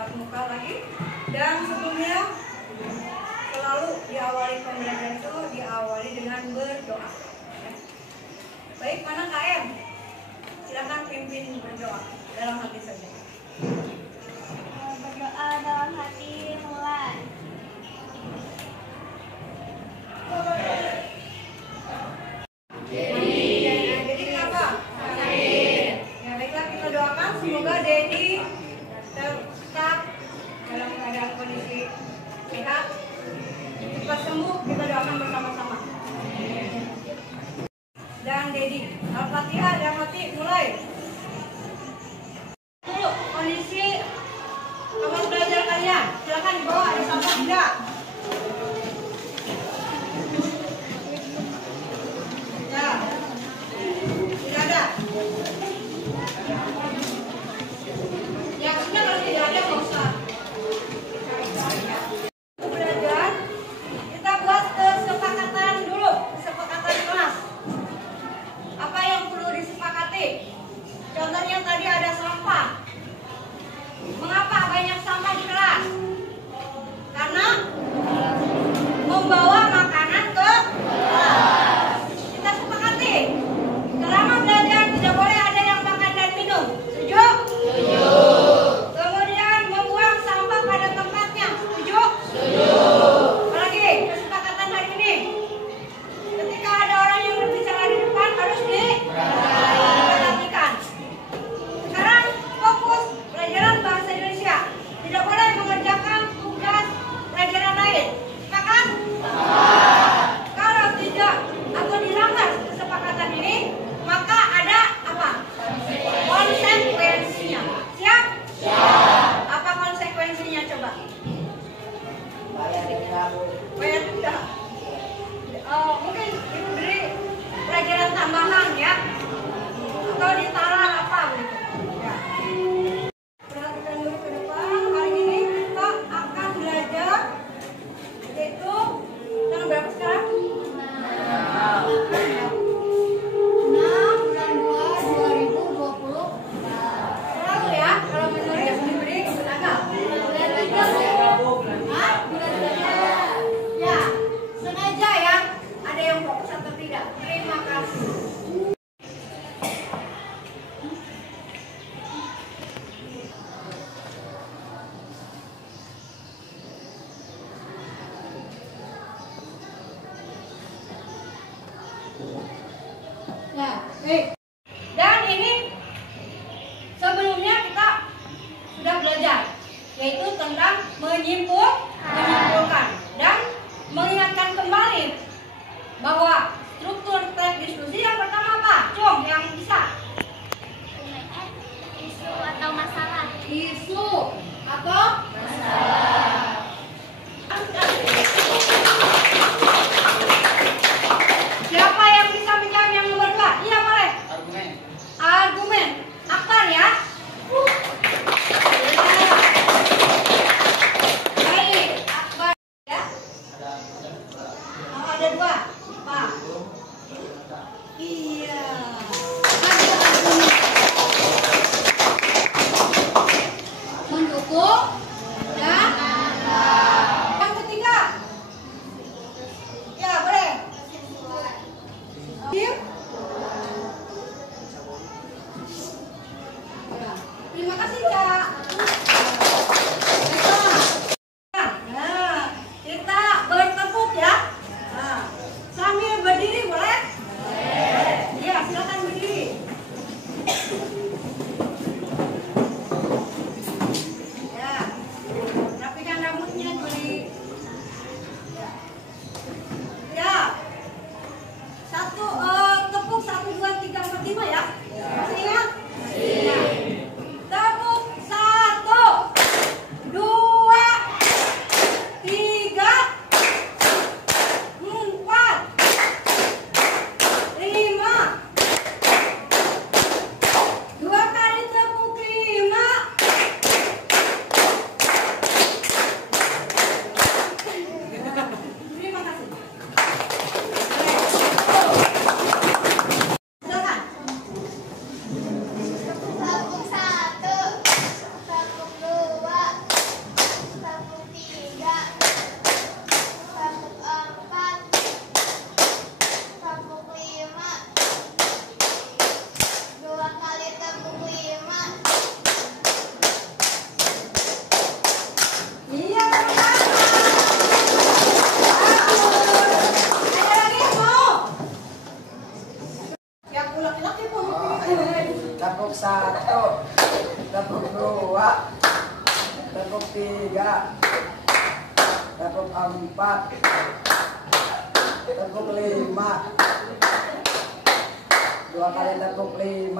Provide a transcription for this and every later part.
tatap muka lagi. Dan sebelumnya selalu diawali pembelajaran itu diawali dengan berdoa. Baik, mana KM? Silakan pimpin berdoa dalam hati saja. Berdoa dalam hati, mulai. Jadi kenapa? Ya baiklah, kita doakan semoga Dedi tetap dalam keadaan kondisi sehat, cepat sembuh. Kita doakan bersama-sama. Dan Dedi, Al-Fatihah dalam hati, mulai. Dulu kondisi kamar belajar kalian, silakan dibawa, ada sampah tidak? Ya, tidak ada. Ya, sudah kalau tidak ada nggak usah. Belajar, kita buat kesepakatan dulu, kesepakatan kelas. Apa yang perlu disepakati? Contohnya tadi ada sampah. Mengapa banyak sampah di kelas? Karena membawa makanan ke kelas. Kita sepakati. Selama belajar tidak boleh ada yang makan dan minum. Setuju? Setuju. Kemudian membuang sampah pada tempatnya. Setuju? Setuju. Apalagi kesepakatan hari ini. Ketika ada orang yang berbicara di depan harus diperhatikan. Sekarang fokus pelajaran bahasa Indonesia. Tidak boleh mengerjakan tugas pelajaran lain. Sepakat? Kalau tidak atau dilanggar kesepakatan ini, maka ada apa? Konsekuensinya. Siap? Siap. Apa konsekuensinya coba? Bayar denda. Mungkin diberi pelajaran tambahan ya, atau ditaruh apa gitu. Ya. Perhatikan dulu ke depan. Hari ini kita akan belajar yaitu tanggal berapa sekarang? 6 bulan 2 2020. Selalu ya, kalau menulis diberi tanggal. Bulan 3. Ya, sengaja ya. Ada yang fokus atau tidak? Terima kasih. Nah, baik. Dan ini sebelumnya kita sudah belajar, yaitu tentang menyimpulkan dan mengingatkan kembali bahwa struktur teks diskusi yang pertama apa? Cung, yang bisa. Isu atau masalah. Isu atau masalah. Siapa yang bisa menjawab yang nomor 2? Iya, boleh. Argumen. Aktor ya. Baik, akbar ya. Ada 2. Pak. Iya. Mendukung Tekuk 3, tekuk 4, tekuk 5, 2 kali tekuk 5.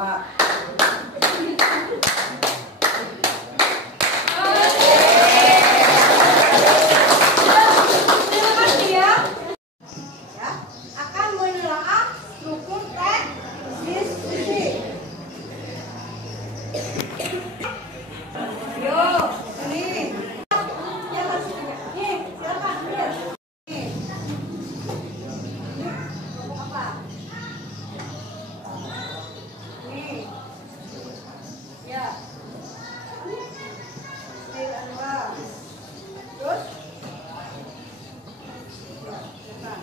Terima kasih ya. Akan menelaah struktur teknis sisi. Yo, ini. Yang harus nih, silakan lihat. Nih. Apa? Nih. Ya. Ini apa? Terus? Ya, depan.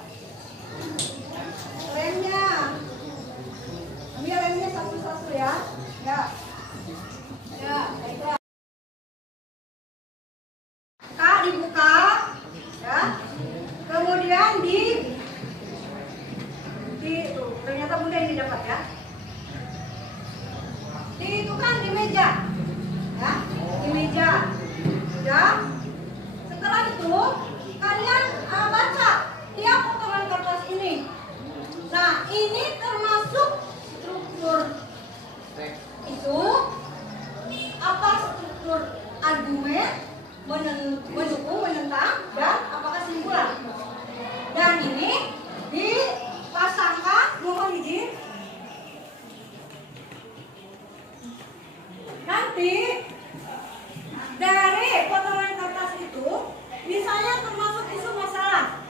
Remnya. Ambil remnya satu-satu ya. Ya. Ya, baiklah. Kak dibuka, ya. Kemudian tuh, ternyata mudah ini dapat ya. Itu kan di meja, ya, di meja. Ya. Setelah itu kalian baca tiap potongan kertas ini. Nah, ini termasuk struktur itu. Apa struktur argumen, mendukung, menentang, dan apakah kesimpulan. Dan ini dipasangkan, mohon izin. Nanti dari potongan kertas itu, misalnya termasuk isu masalah,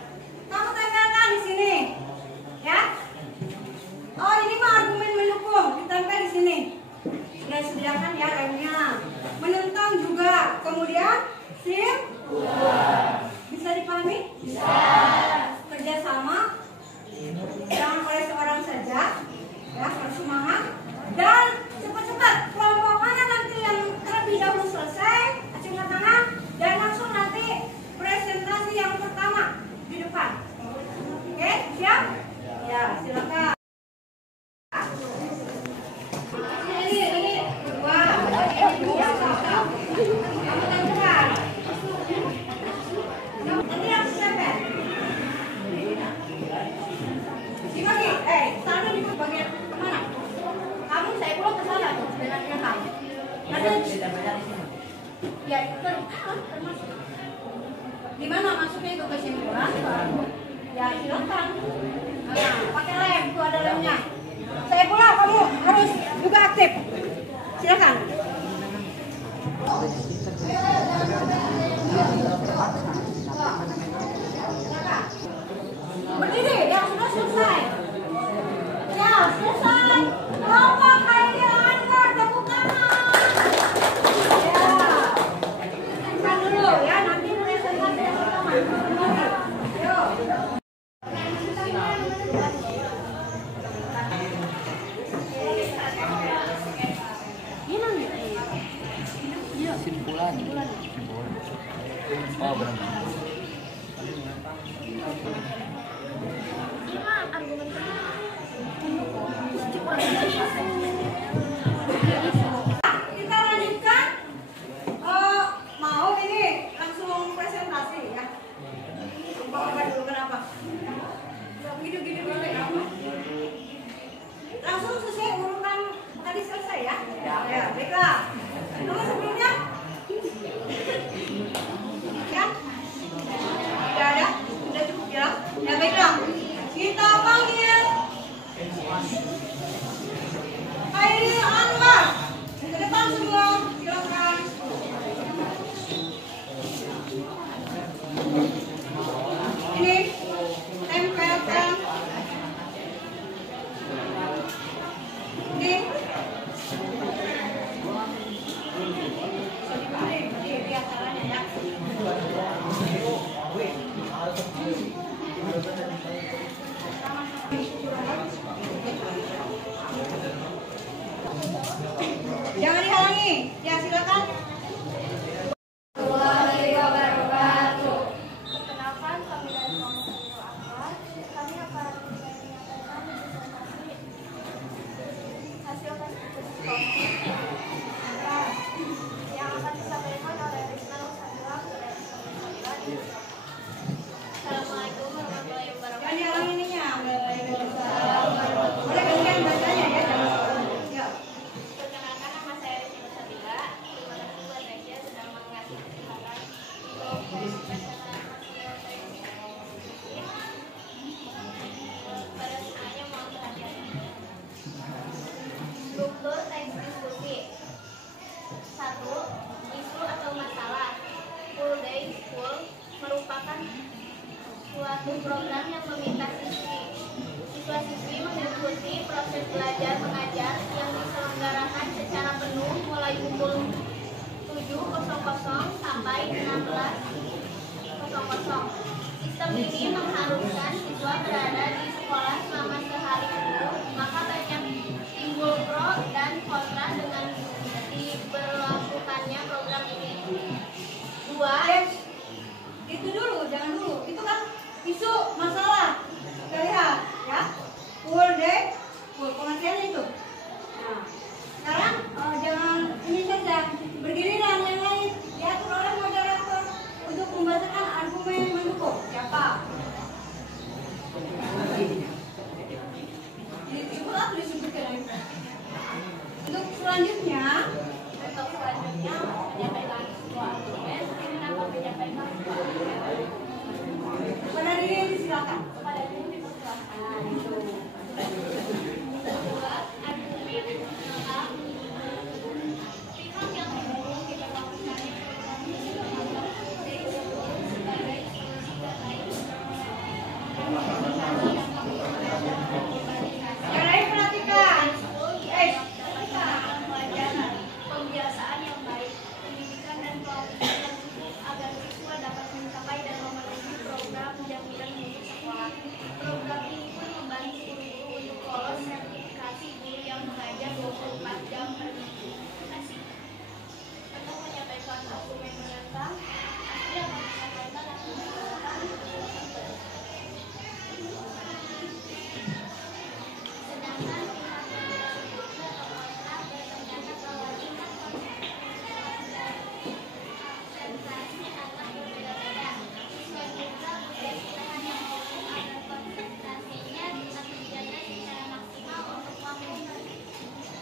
kamu tempelkan di sini, ya. Oh, ini mah argumen mendukung, ditempel di sini. Sudah disediakan ya remnya. Menentang juga. Kemudian bisa dipahami? Bisa. Kerjasama, jangan oleh seorang saja, ya, harus semangat. Dan cepat-cepat kelompok mana nanti yang terlebih dahulu selesai, acungkan tangan dan langsung nanti presentasi yang pertama di depan. Oke, siap? Ya, silakan. Ini dua, nanti yang sepet. Dibagi, sana di bagian mana? Kamu saya pulang ke sana tuh, sebenarnya kamu. Ya itu termasuk. Di mana masuknya itu kesimpulan? Ya silakan. Nah, pakai lem, tuh ada lemnya. Saya pulang, kamu harus juga aktif. Silakan. Berdiri, yang sudah selesai. Ya, selesai. Kelompok Haidil Anwar, tepuk tangan. Ya. Kan dulu ya, nanti presentasi yang pertama. Yuk. Kesimpulan. Oh, benar. Kita lanjutkan. Mau ini langsung presentasi ya. Apa dulu kenapa? Gitu ya. Langsung sesuai urutan tadi selesai ya. Ya, baiklah. Nomor sebelumnya? Ya? Tidak ada? Sudah cukup jelas? Ya baiklah. Kita panggil Haidil Anwar. Ke depan semua, silakan. Ini tempelkan. Ini di acaranya ya. Jangan dihalangi. Ya silakan. Perkenalkan, kami dari kelompok Haidil Anwar. Kami akan menyampaikan presentasi hasil tes kelompok yang akan disampaikan oleh Rizman satu program yang meminta siswa-siswi mengikuti proses belajar mengajar yang diselenggarakan secara penuh mulai pukul 7.00 sampai 16.00. Sistem ini mengharuskan siswa berada di sekolah selama sehari penuh, maka banyak timbul pro dan kontra dengan diberlakukannya program ini. Itu dulu, jangan dulu. Itu kan isu masalah. Kita lihat ya. Full day, full pengertian itu. Nah, sekarang jangan ini saja. Bergiliran yang lain. Diatur oleh moderator untuk membacakan argumen mendukung. Siapa? Itulah disebutkan. Untuk selanjutnya menyampaikan sebuah argumen. Kenapa menyampaikan sebuah argumen? kepada diri silakan. Kepada diri dipersilakan. Buat argumen tentang pihak yang mendukung diberlakukan sebagai Yang lain perhatikan. pembiasaan yang baik, pendidikan dan pelatihan yang cukup agar siswa dapat mencapai dan memenuhi program jaminan mutu sekolah. Program ini pun membantu guru-guru untuk lolos sertifikasi guru yang mengajar 24 jam per minggu. Terima kasih. Untuk menyampaikan argumen menentang, Asri akan menyampaikan argumen menentang. Sedangkan pihak yang tersebut atau kontrak berpendapat bahwa tingkat konsentrasi akan berbeda-beda. Siswa juga punya pilihan yang cukup agar konsentrasinya bisa terjaga secara maksimal untuk memenuhi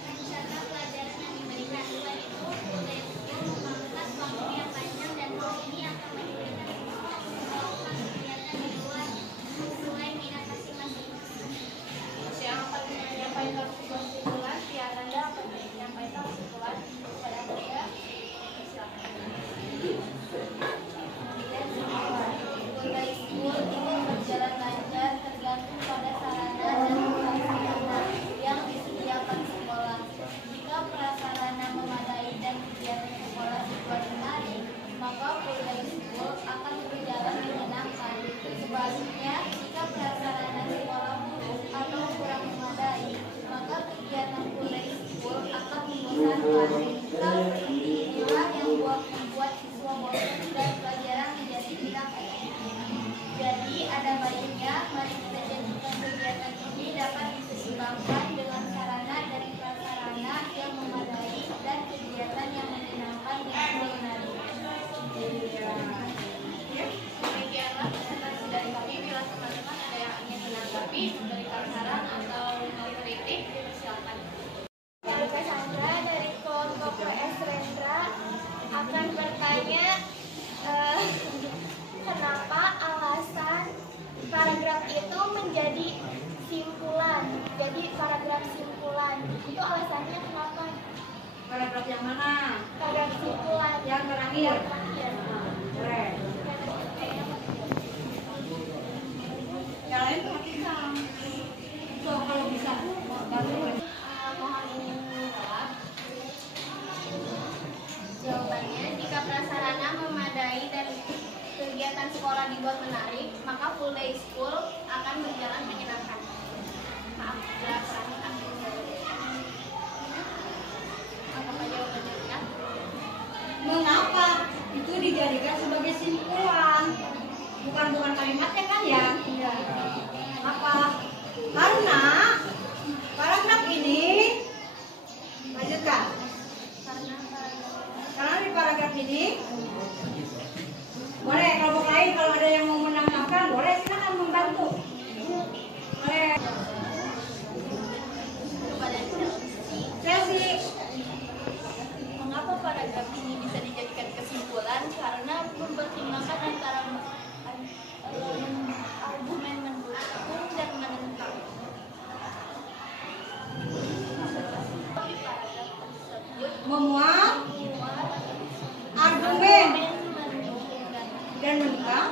rencana pelajaran yang diberikan. Selain itu, budaya school memangkas waktu yang panjang dan hal ini akan menyulitkan siswa untuk melakukan kegiatan di luar sesuai minat masing-masing. Yang akan menyampaikan kesimpulan, pihak Anda akan menyampaikan kesimpulan kepada Anda. Silakan. Budaya school ini berjalan lancar tergantung pada sarana dan prasarana yang disediakan sekolah. Jika prasarana memadai dan kegiatan sekolah dibuat menarik, maka budaya school akan berjalan menyenangkan. Sebaliknya, jika prasarana sekolah buruk atau kurang memadai, maka kegiatan budaya school akan membosankan. Hal seperti inilah yang membuat siswa bosan dan pelajaran menjadi tidak efektif. Jadi ada baiknya mari kita jadikan kegiatan ini dapat diseimbangkan dengan sarana dan prasarana yang memadai dan kegiatan yang menyenangkan dan menarik. Demikianlah presentasi dari kami. Bila teman-teman ada yang ingin menanggapi, memberikan saran atau mengkritik, silakan. Yang Cassandra dari kelompok PS Rendra akan bertanya kenapa alasan paragraf itu menjadi simpulan. Jadi paragraf simpulan itu alasannya kenapa? Paragraf yang mana? Paragraf simpulan Yang terakhir. terakhir. Keren. Yang lain perhatikan. So, kalau bisa bantu. Mohon ingin menjawab. Jawabannya, jika prasarana memadai dan kegiatan sekolah dibuat menarik, maka full day school akan berjalan menyenangkan. Maaf, jelasan aku. Apa jawabannya? Ya? Mengapa itu dijadikan sebagai simpulan? Bukan kalimatnya kan ya? Iya. Apa? Karena paragraf ini lanjutkan. Karena di paragraf ini boleh kelompok lain kalau ada yang mau menambahkan boleh silakan membantu. Boleh. Chelsea. Mengapa paragraf ini bisa dijadikan kesimpulan? Karena mempertimbangkan antara argumen mendukung dan menentang. Paragraf tersebut Memuat memuat argumen mendukung dan menentang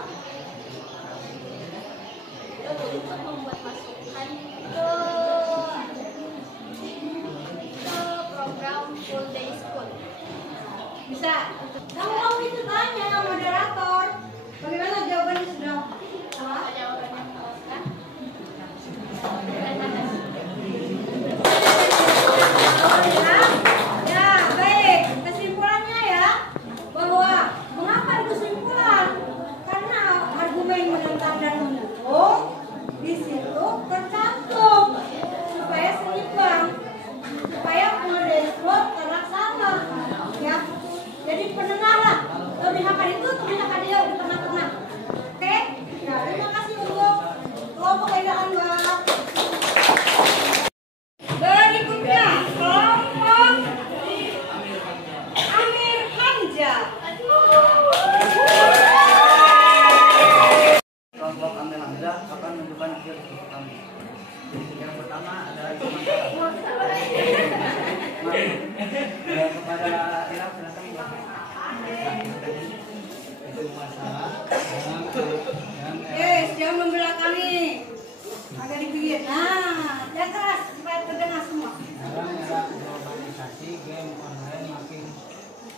Nah, yang keras supaya terdengar semua. Era globalisasi, game online makin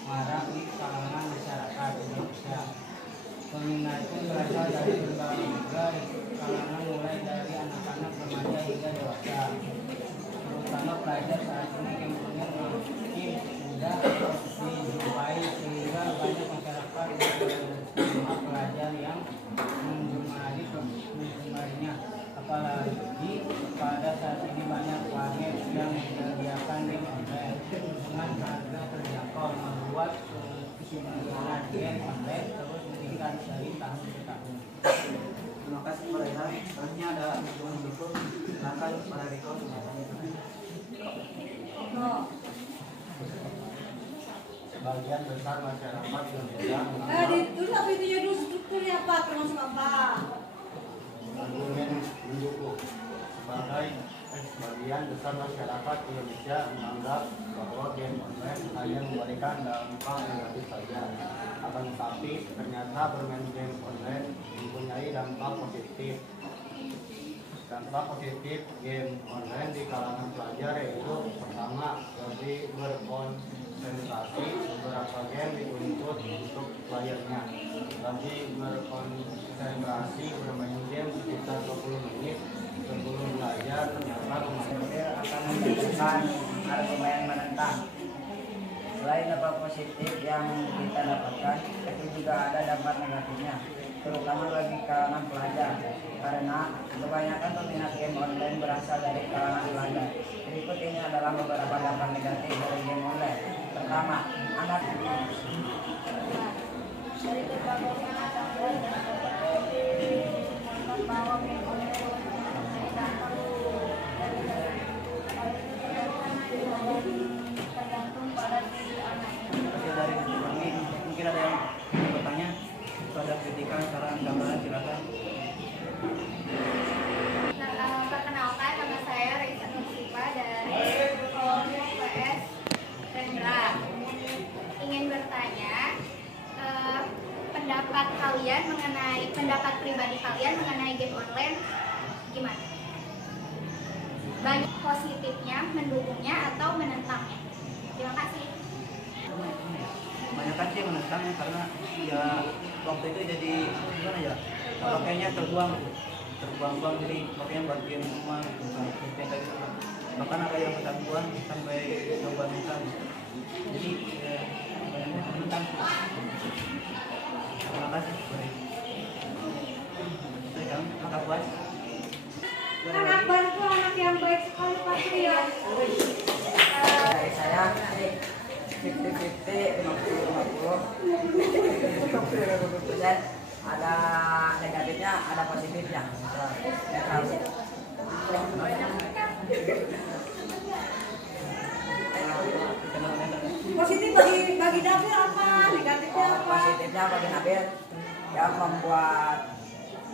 marak di kalangan masyarakat Indonesia. Peminat pun berasal dari berbagai kalangan mulai dari anak-anak, remaja hingga dewasa. Terutama pelajar saat ini game online makin mudah dijumpai sehingga banyak masyarakat terutama pelajar yang menjumlahnya. Apalagi pada saat ini banyak warnet yang menyediakan game online dengan harga terjangkau, membuat kesulitan game online terus meningkat dari tahun ke tahun. Terima kasih Pak Reza. Selanjutnya ada mendukung. Silakan pada Riko. Sebagian besar masyarakat Indonesia Dulu apa itunya dulu strukturnya apa termasuk apa? argumen mendukung. Sebagian besar masyarakat Indonesia menganggap bahwa game online hanya memberikan dampak negatif saja. Akan tetapi ternyata bermain game online mempunyai dampak positif. Dampak positif game online di kalangan pelajar yaitu pertama, lebih berkonsentrasi. Beberapa game dituntut untuk playernya lebih berkonsentrasi bermain game sekitar 20 menit sebelum belajar. Ternyata pemain Akan menjadikan argumen menentang. Selain dampak positif yang kita dapatkan, itu juga ada dampak negatifnya, terutama bagi kalangan pelajar, karena kebanyakan peminat game online berasal dari kalangan pelajar. Berikut ini adalah beberapa dampak negatif dari game online. Pertama, anak Dari berbagai macam dan bahwa game online mempunyai dampak tergantung pada diri anaknya. dari kami mungkin ada yang bertanya, ada kritikan, saran, gambaran, silakan. Perkenalkan, nama saya Raisa Nursifa dari Kelompok PS Rendra. Ingin bertanya, pendapat pribadi kalian mengenai game online gimana? Banyak positifnya, mendukungnya atau menentangnya? Terima kasih. Kebanyakan sih menentang karena ya waktu itu jadi gimana ya, pakainya terbuang-buang, jadi pakainya buat game semua gitu kan. Bahkan ada yang ketahuan sampai coba minta gitu. Jadi kebanyakan menentang sih. Terima kasih. Maka buat Anak baru itu anak yang baik sekali pasti ya. dari saya 50-50, 50-50%. Ada negatifnya, ada positifnya. Positif bagi David apa? Negatifnya apa? Positifnya bagi Nabil yang membuat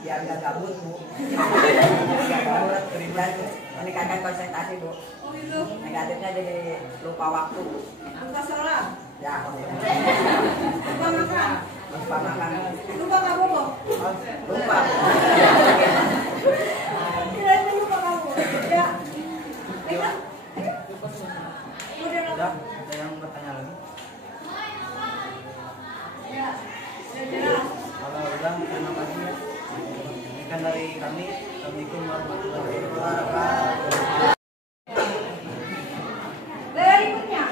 biar nggak gabut Bu. Nggak gabut, dan meningkatkan konsentrasi Bu. Oh itu. Negatifnya jadi lupa waktu. Lupa sholat. Ya, Lupa makan. lupa makan. Lupa nggak bobo. Lupa. Kirain lupa kamu. Ya. Baiklah. Udah Udah, ada yang bertanya lagi? Ya. Udah jelas. Kalau udah, terima kasih ya. Ikan dari kami. Assalamualaikum warahmatullahi wabarakatuh. Berikutnya.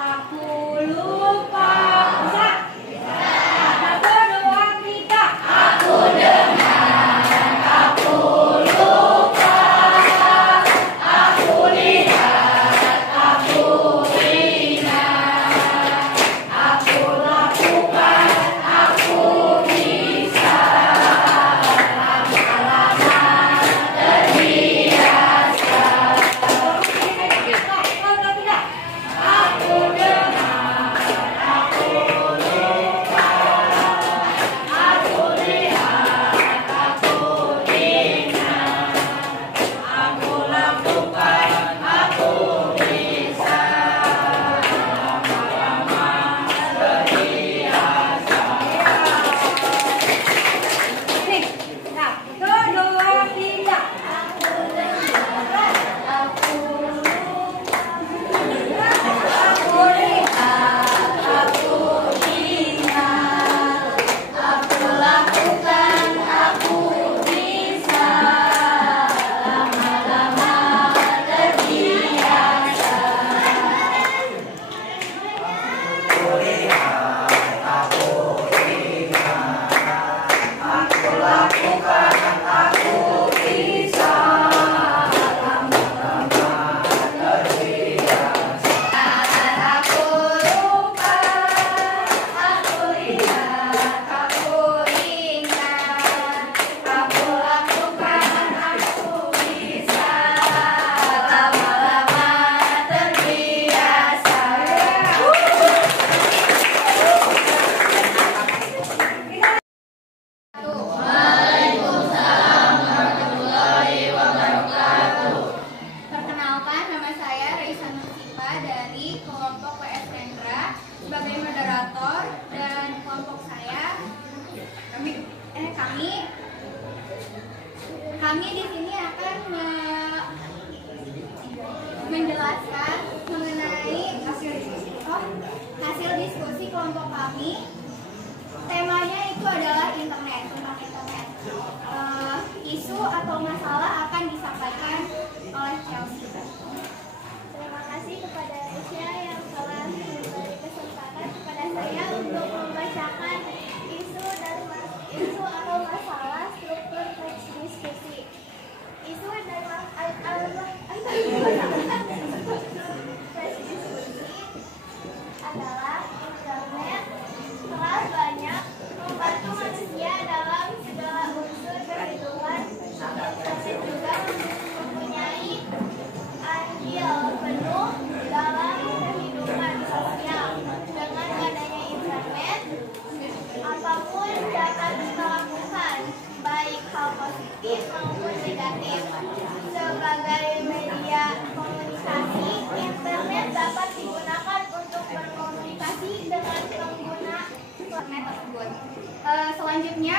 Aku lupa. Bisa. Satu, dua, tiga. Aku dengar. Aku lupa. Aku lihat. Aku ingat. Aku lakukan. Aku bisa.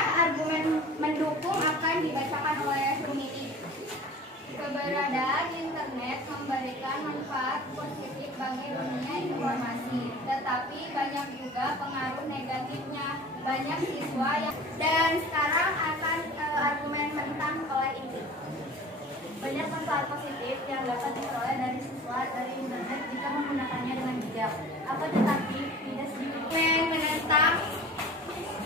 argumen mendukung akan dibacakan oleh pemilih. Keberadaan internet memberikan manfaat positif bagi dunia informasi, tetapi banyak juga pengaruh negatifnya. Banyak siswa yang Dan sekarang akan argumen tentang oleh ini. banyak manfaat positif yang dapat diperoleh dari siswa dari internet jika menggunakannya dengan bijak. Akan tetapi tidak sedikit Argumen menentang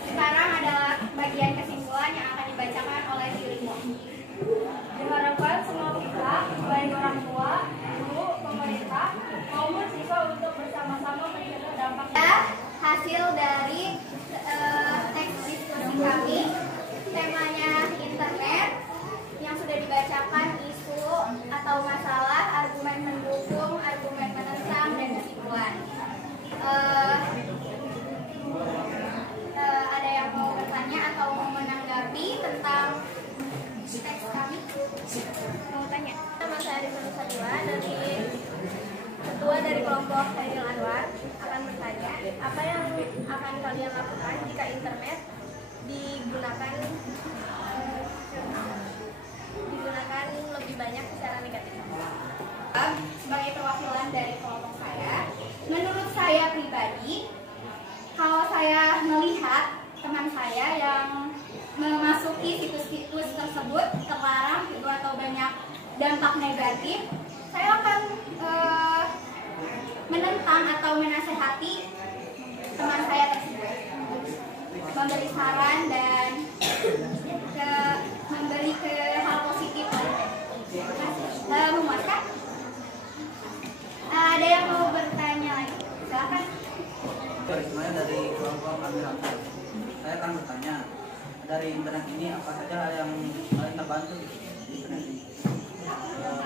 sekarang adalah bagian kesimpulan yang akan dibacakan oleh dirimu. diharapkan semua pihak, baik orang tua, guru, pemerintah, maupun siswa untuk bersama-sama mencegah dampak. Hasil dari teks diskusi kami, temanya internet yang sudah dibacakan, isu atau masalah, argumen mendukung, argumen menentang, dan kesimpulan. Ada yang mau bertanya atau mau menanggapi tentang teks kami? Mau tanya? Nama saya Arifin Nusadila dari Ketua dari kelompok Hairil Anwar akan bertanya, apa yang akan kalian lakukan jika internet digunakan lebih banyak secara negatif? Sebagai perwakilan dari kelompok saya, menurut saya pribadi, kalau saya melihat teman saya yang memasuki situs-situs tersebut terlarang itu atau banyak dampak negatif, saya akan menentang atau menasehati teman saya tersebut, memberi saran dan memberi ke hal positif lainnya. Memuaskan? Ada yang mau bertanya lagi? Silakan. Sebenarnya dari kelompok kami lakukan, saya akan bertanya, dari internet ini apa saja yang paling terbantu di internet ini?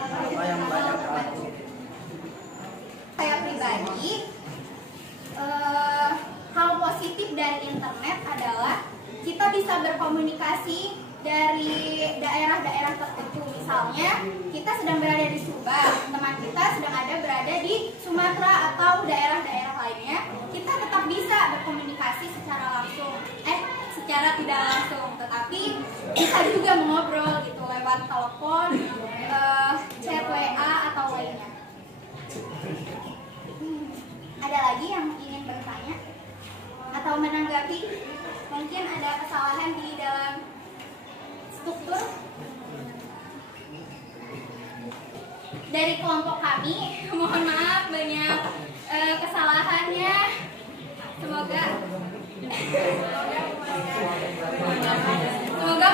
Apa yang banyak Saya pribadi, hal positif dari internet adalah kita bisa berkomunikasi dari daerah-daerah tertentu. Misalnya kita sedang berada di Subang, teman kita sedang berada di Sumatera atau daerah-daerah lainnya, kita tetap bisa berkomunikasi secara langsung, secara tidak langsung, tetapi bisa juga mengobrol gitu lewat telepon, chat WA atau lainnya. Ada lagi yang ingin bertanya atau menanggapi? Mungkin ada kesalahan di dalam struktur dari kelompok kami. Mohon maaf banyak kesalahannya. Semoga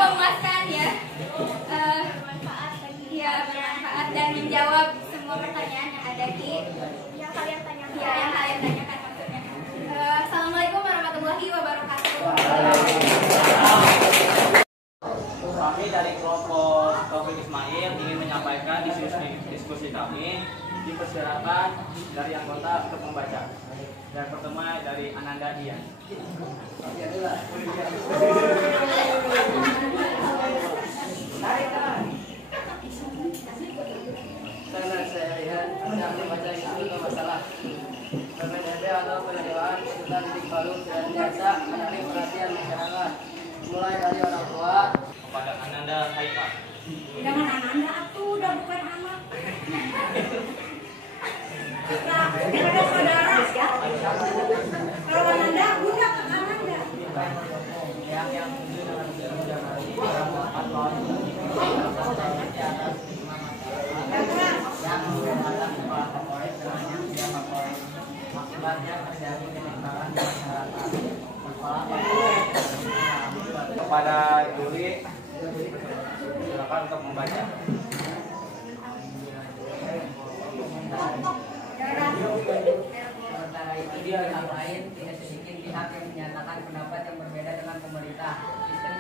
memuaskan ya. Bermanfaat dan menjawab semua pertanyaan yang ada di yang kalian tanyakan. Ya, yang kalian tanyakan maksudnya. Assalamualaikum warahmatullahi wabarakatuh. Kami dari kelompok Taufik Ismail ingin menyampaikan diskusi kami. Dipersilakan dari anggota untuk membaca. Dan pertama dari Ananda Dian. Karena saya lihat yang membaca isu atau masalah PPDB atau penerimaan peserta didik baru dan biasa menarik perhatian masyarakat, mulai dari orang tua Kepada Ananda Haikal. Jangan Ananda, aku udah bukan anak. Nah, ada saudara ya. Kalau Ananda, bunda ke Ananda. yang Kepada juri, silakan untuk membaca. Sementara itu di pihak lain tidak sedikit pihak yang menyatakan pendapat yang berbeda dengan pemerintah. Sistem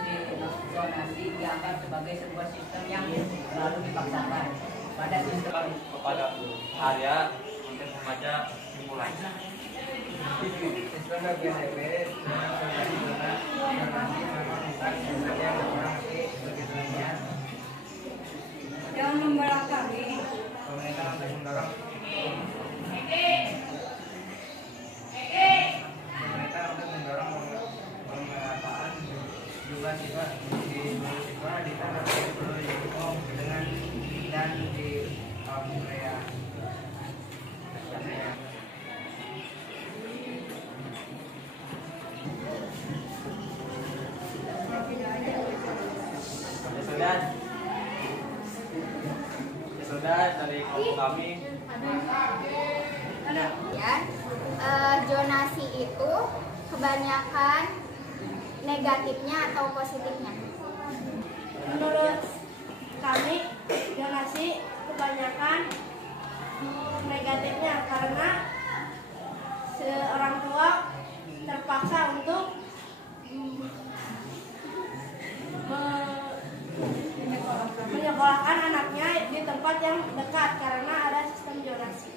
zonasi dianggap sebagai sebuah sistem yang selalu dipaksakan. Pada sistem Kepada Arya untuk membaca simpulan. sistem PPDB Jangan membela kami. pemerintah untuk mendorong pemerintah untuk mendorong pemerataan juga zonasi itu kebanyakan negatifnya atau positifnya? Menurut kami, donasi kebanyakan negatifnya karena seorang tua terpaksa untuk menyekolahkan anaknya di tempat yang dekat karena ada sistem zonasi.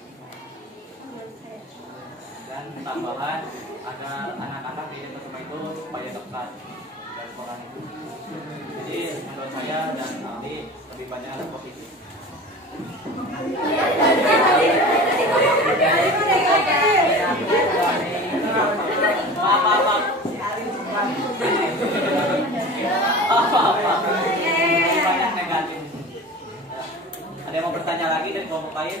Dan tambahan agar anak-anak di dekat rumah itu supaya dekat dari sekolah itu. Jadi menurut saya dan ahli lebih banyak positif. Apa? Banyak negatif. Ada yang mau bertanya lagi dari kelompok lain?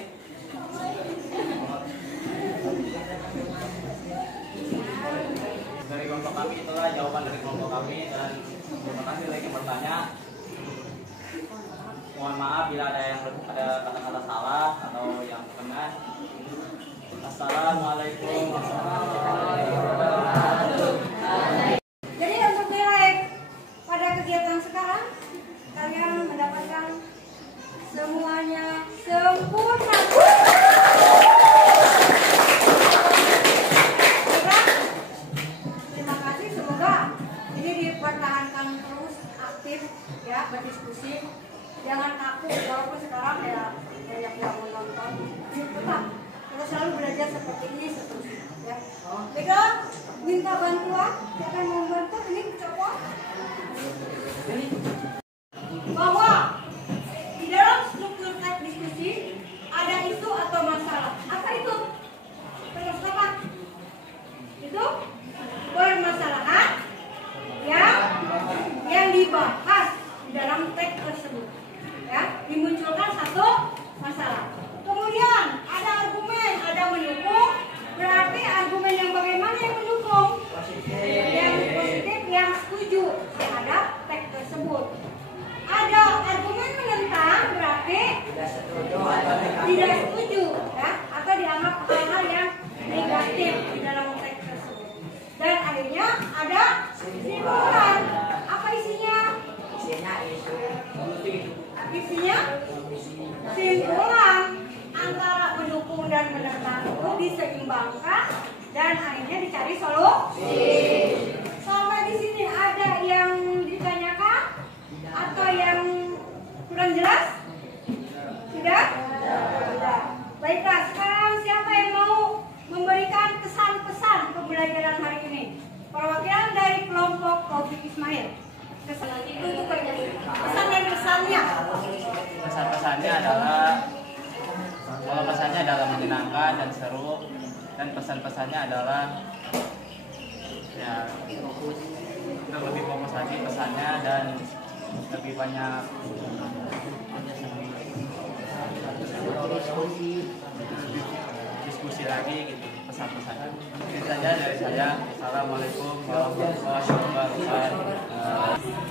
Dari kelompok kami itulah jawaban dari kelompok kami, dan terima kasih lagi yang bertanya. Mohon maaf bila ada kata-kata salah atau yang benar. Assalamualaikum warahmatullahi wabarakatuh. Jadi untuk nilai pada kegiatan sekarang, kalian mendapatkan semuanya sempurna. Terima kasih, semoga ini dipertahankan terus aktif ya, berdiskusi. Jangan takut, walaupun sekarang ya banyak yang menonton. Tetap kita selalu belajar seperti ini seterusnya ya. Baiklah, minta bantuan, siapa yang mau membantu? Ini coba. Bahwa di dalam struktur teks diskusi ada isu atau masalah. Apa itu? Terus apa? Itu permasalahan yang dibahas di dalam teks tersebut. Ya, dimunculkan satu masalah. Kemudian ada argumen, ada mendukung. Berarti argumen yang bagaimana yang mendukung? Yang positif, yang setuju terhadap teks tersebut. Ada argumen menentang, berarti tidak setuju, ya, atau dianggap hal-hal yang negatif di dalam teks tersebut. Dan akhirnya ada kesimpulan. Apa isinya? Isinya kesimpulan antara mendukung dan menentang itu diseimbangkan dan akhirnya dicari solusi. Sampai di sini ada yang ditanyakan atau yang kurang jelas? Sudah? Sudah. Baiklah, sekarang siapa yang mau memberikan kesan-pesan pembelajaran hari ini? Perwakilan dari kelompok Taufik Ismail. Kesan itu pesan dan pesannya. Pesan-pesannya adalah, kalau pesannya adalah menyenangkan dan seru, dan pesan-pesannya adalah ya lebih fokus lagi pesannya dan lebih banyak diskusi lagi gitu pesan-pesannya. Itu saja dari saya. Assalamualaikum warahmatullahi wabarakatuh.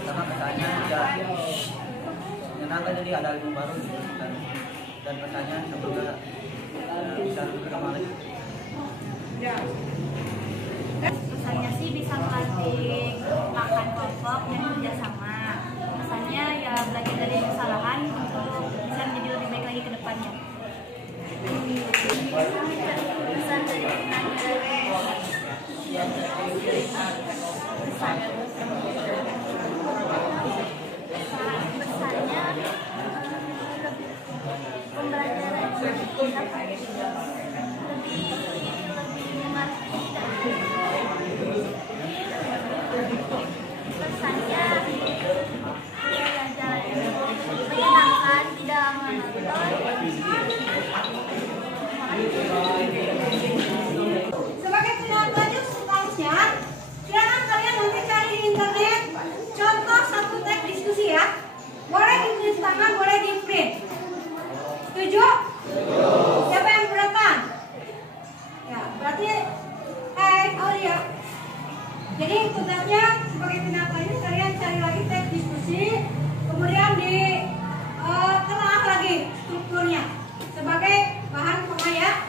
Karena pesannya ya menyenangkan, jadi ada ilmu baru dan pesannya semoga bisa lebih berkembang lagi. Pesannya sih bisa melatih kelompok dan kerjasama. Pesannya ya belajar dari kesalahan untuk bisa menjadi lebih baik lagi ke depannya. Pesan dari pesannya pembelajaran lebih mengerti dan pesannya belajar menyenangkan, tidak monoton. Sebagai tindak lanjut seterusnya, silakan kalian nanti cari di internet contoh satu teks diskusi ya. Boleh ditulis tangan, boleh di print. Setuju? Siapa yang keberatan? Ya, berarti ya. Jadi tugasnya sebagai tindak lanjut kalian cari lagi teks diskusi, kemudian telah lagi strukturnya sebagai bahan pengaya.